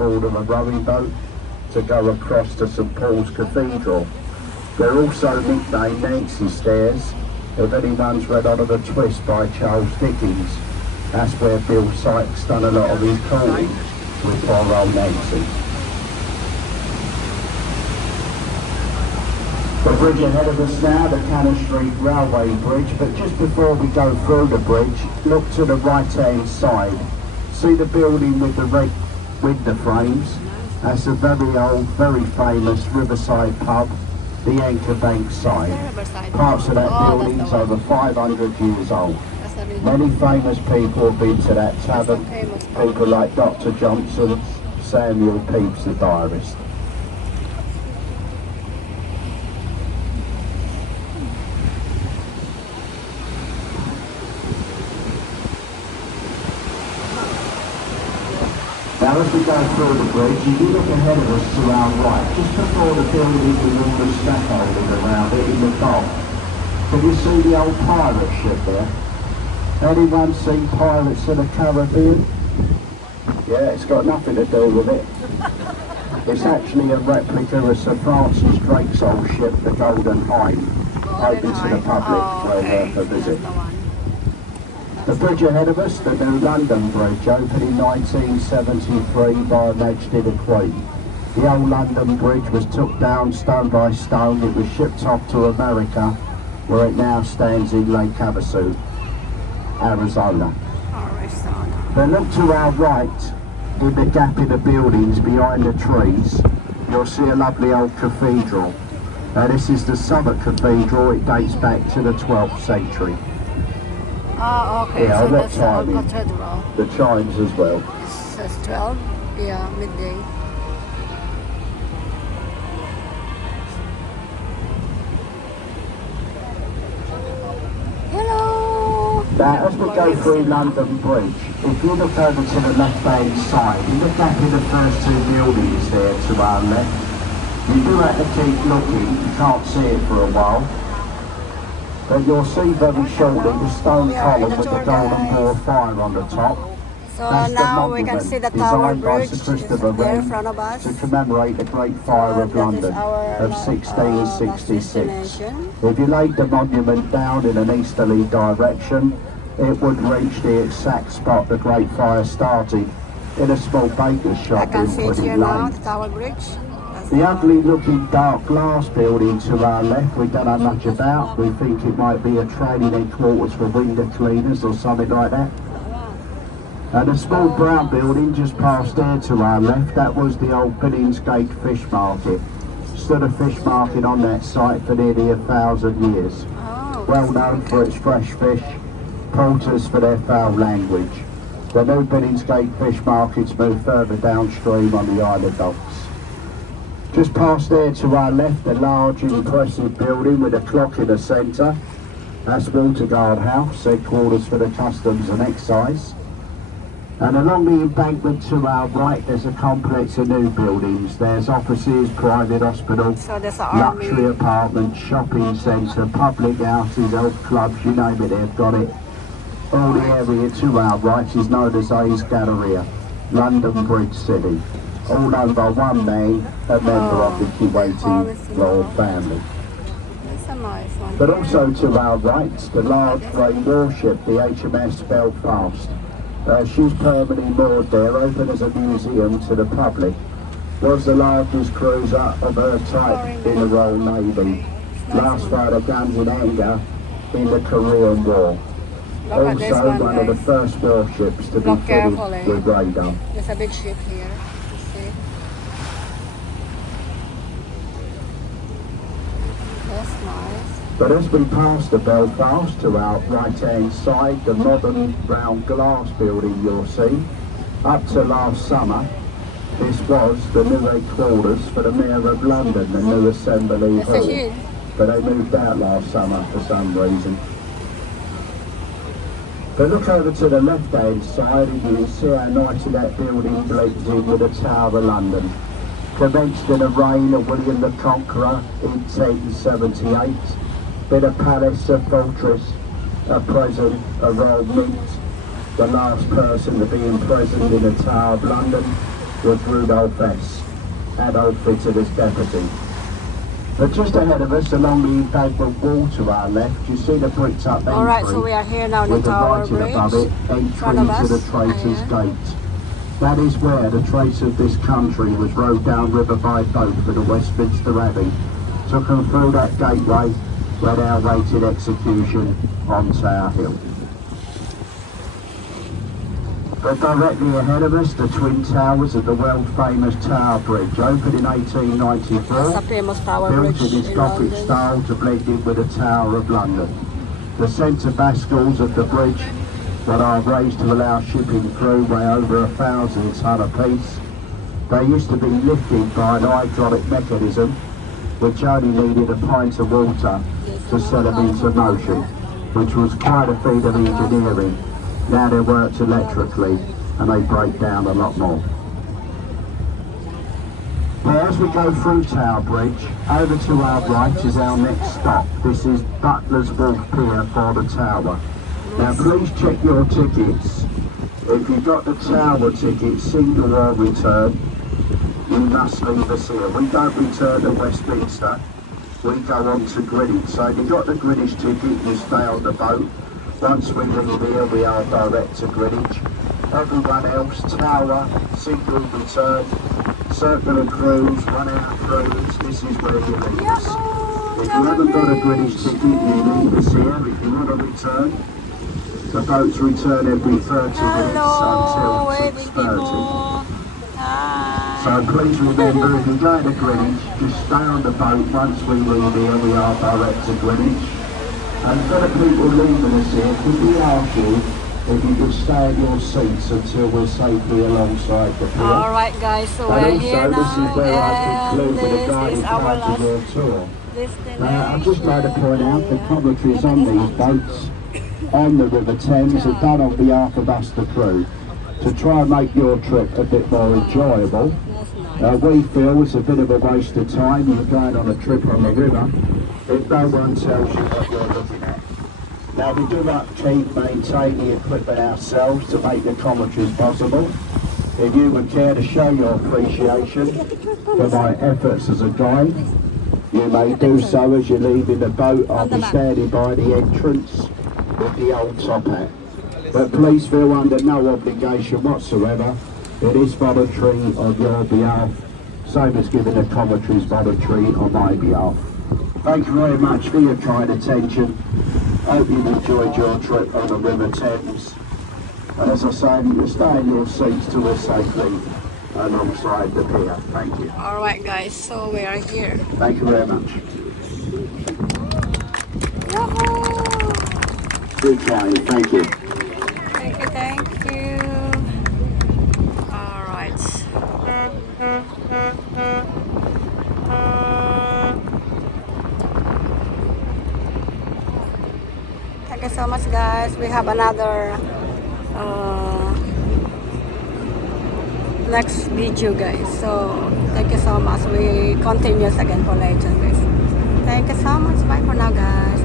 board of a rowing boat to go across to St Paul's Cathedral. They're also nicknamed Nancy Stairs. If anyone's read Oliver Twist by Charles Dickens, that's where Bill Sykes done a lot of his calling with poor old Nancy. The bridge ahead of us now, the Cannon Street Railway Bridge, but just before we go through the bridge, look to the right-hand side. See the building with the red window frames? That's a very old, very famous riverside pub, the Anchor Bank side. Parts of that building's over 500 years old. Many famous people have been to that tavern, people like Dr. Johnson, Samuel Pepys the diarist. Now as we go through the bridge, if you look ahead of us to our right, just before the building with all the scaffolding around it in the dock, can you see the old pirate ship there? Anyone seen Pirates of the Caribbean? Yeah, it's got nothing to do with it. It's actually a replica of Sir Francis Drake's old ship, the Golden Hind, open to the public well worth a visit. The bridge ahead of us, the new London Bridge, opened in 1973 by Her Majesty the Queen. The old London Bridge was took down stone by stone. It was shipped off to America, where it now stands in Lake Havasu, Arizona. But look to our right, in the gap in the buildings behind the trees, you'll see a lovely old cathedral. This is the Southwark Cathedral. It dates back to the 12th century. Oh, okay. Yeah, So what that's time? the cathedral. The chimes as well. It's 12? Yeah, midday. Hello! Now, as we go through London Bridge, if you look over to the left-hand side, you look up in the first two buildings there to our left. You do have to keep looking, you can't see it for a while. But you'll see very shortly the stone column with the golden ball fire on the top. So That's now we can see the Tower Bridge there in front of us. to commemorate the Great Fire of London of 1666. If you laid the monument down in an easterly direction, it would reach the exact spot the Great Fire started, in a small baker's shop I can in see it here Woodland now, Lane. the Tower Bridge. The ugly looking dark glass building to our left we don't know much about. We think it might be a training headquarters for window cleaners or something like that. And a small brown building just past there to our left, that was the old Billingsgate Fish Market. Stood a fish market on that site for nearly 1,000 years. Well known for its fresh fish, porters for their foul language. The new Billingsgate Fish Markets moved further downstream on the Isle of Dogs. Just past there to our left, a large impressive building with a clock in the centre. That's Waterguard House, headquarters for the Customs and Excise. And along the embankment to our right, there's a complex of new buildings. There's offices, private hospital, luxury apartments, shopping centre, public houses, health clubs, you name it, they've got it. All the area to our right is known as Hayes Galleria, London Bridge City. All owned by one man, a member of the Kuwaiti royal family. That's a nice one. But also to our right, the large grey warship, the HMS Belfast. She's permanently moored there, open as a museum to the public. Was the largest cruiser of her type in the Royal Navy. Last fired a guns in anger in the Korean War. Also one of the first warships to be fitted with radar. There's a big ship here. That's nice. But as we pass the Belfast to our right-hand side, the modern round glass building you'll see, up to last summer, this was the new headquarters for the Mayor of London, the new Assembly Hall. But they moved out last summer for some reason. But look over to the left-hand side and you can see how nicely that building blends in with the Tower of London. Commenced in the reign of William the Conqueror in 1078. Been a palace, a fortress, a prison, a royal mint. The last person to be imprisoned in the Tower of London was Rudolph S., adult fitted as deputy. But just ahead of us, along the embankment wall to our left, you see the bricked up entry. Alright, so we are here now in the with the Tower writing Bridge. above it, entry to the Traitors' Gate. That is where the traits of this country was rowed down river by boat for the Westminster Abbey. Took them through that gateway where they awaited execution on Tower Hill. But directly ahead of us, the twin towers of the world-famous Tower Bridge, opened in 1894, It's a famous Tower built Bridge in its in Gothic London. style to blend in with the Tower of London. The centre bascles of the bridge, that are raised to allow shipping through, weigh over 1,000 tonne apiece. They used to be lifted by an hydraulic mechanism, which only needed a pint of water to set them into motion, which was quite a feat of engineering. Now they're worked electrically and they break down a lot more. Now as we go through Tower Bridge, over to our right is our next stop. This is Butler's Wharf Pier for the Tower. Now please check your tickets. If you've got the Tower ticket, single or return, you must leave us here. We don't return to Westminster, we go on to Greenwich. So if you've got the Greenwich ticket, you stay on the boat. Once we leave here, we are direct to Greenwich. Everyone else, Tower, single return, circular cruise, 1 hour cruise, this is where you leave us. If you haven't got a Greenwich ticket, you leave us here. If you want to return, the boats return every 30 minutes until 6:30. So please remember, if you're going to Greenwich, just stay on the boat. Once we leave here, we are direct to Greenwich. And for the people leaving us here, could we ask you if you could stay in your seats until we're safely alongside the pier? Alright guys, so we're here now, and this is our last tour. destination. I'd just like to point out the commentaries on these boats on the River Thames are done on behalf of us, the crew, to try and make your trip a bit more enjoyable. We feel it's a bit of a waste of time. You're going on a trip on the river if no one tells you what you're looking at. Now we do upkeep, maintain the equipment ourselves to make the commentaries possible. If you would care to show your appreciation for my efforts as a guide, you may do so as you leave in the boat. I'll be standing by the entrance with the old top hat. But please feel under no obligation whatsoever. It is voluntary on your behalf, same as giving the commentaries voluntary on my behalf. Thank you very much for your kind attention. Hope you've enjoyed your trip on the River Thames. And as I say, you stay in your seats till we're safely alongside the pier. Thank you. Alright guys, so we are here. Thank you very much. Woohoo! Good trying, thank you. Thank you, thank you. Alright. Thank you so much guys. We have another next video guys. So thank you so much. We continue again for later guys. Thank you so much. Bye for now guys.